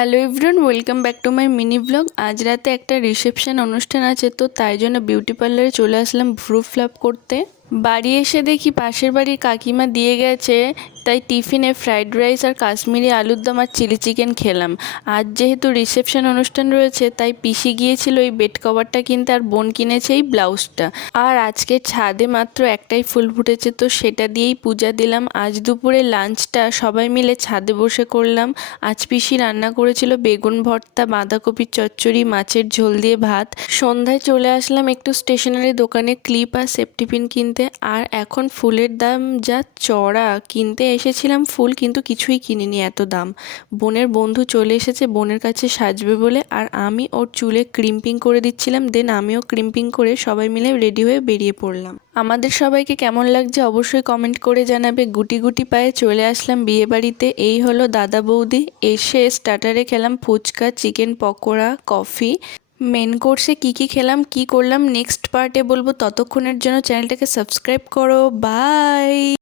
Hello everyone, welcome back to my mini blog. আজ রাতে একটা রিসেপশন অনুষ্ঠান আছে, তো তাই জন্য বিউটি পার্লারে চলে আসলাম ভ্রু ফ্ল্যাপ করতে। বাড়ি এসে দেখি পাশের বাড়ির কাকিমা দিয়ে গেছে, তাই টিফিনে ফ্রাইড রাইস আর কাশ্মীরি আলুর দম আর চিলি চিকেন খেলাম। আজ যেহেতু রিসেপশন অনুষ্ঠান রয়েছে, তাই পিসি গিয়েছিল এই বেড কভারটা কিনতে, আর বোন কিনেছে এই ব্লাউজটা। আর আজকে ছাদে মাত্র একটাই ফুল ফুটেছে, তো সেটা দিয়েই পূজা দিলাম। আজ দুপুরে লাঞ্চটা সবাই মিলে ছাদে বসে করলাম। আজ পিসি রান্না করেছিল বেগুন ভর্তা, বাঁধাকপির চচ্চড়ি, মাছের ঝোল দিয়ে ভাত। সন্ধ্যায় চলে আসলাম একটু স্টেশনারি দোকানে ক্লিপ আর সেফটি পিন কিনতে। আর এখন ফুলের দাম যা চড়া, কিনতে এসেছিলাম ফুল কিন্তু কিছুই কিনিনি, এত দাম। বোনের বন্ধু চলে এসেছে বোনের কাছে সাজবে বলে, আর আমি ওর চুলে ক্রিম্পিং করে দিচ্ছিলাম। দেন আমিও ক্রিম্পিং করে সবাই মিলে রেডি হয়ে বেরিয়ে পড়লাম। আমাদের সবাইকে কেমন লাগছে অবশ্যই কমেন্ট করে জানাবে। গুটি গুটি পায়ে চলে আসলাম বিয়ে বাড়িতে। এই হলো দাদা বৌদি। এসে স্টার্টারে খেলাম phuchka, chicken pakora, coffee. Main কোর্সে কী কী খেলাম কী করলাম নেক্সট পার্টে বলবো। ততক্ষণের জন্য চ্যানেলটাকে সাবস্ক্রাইব করো। বাই।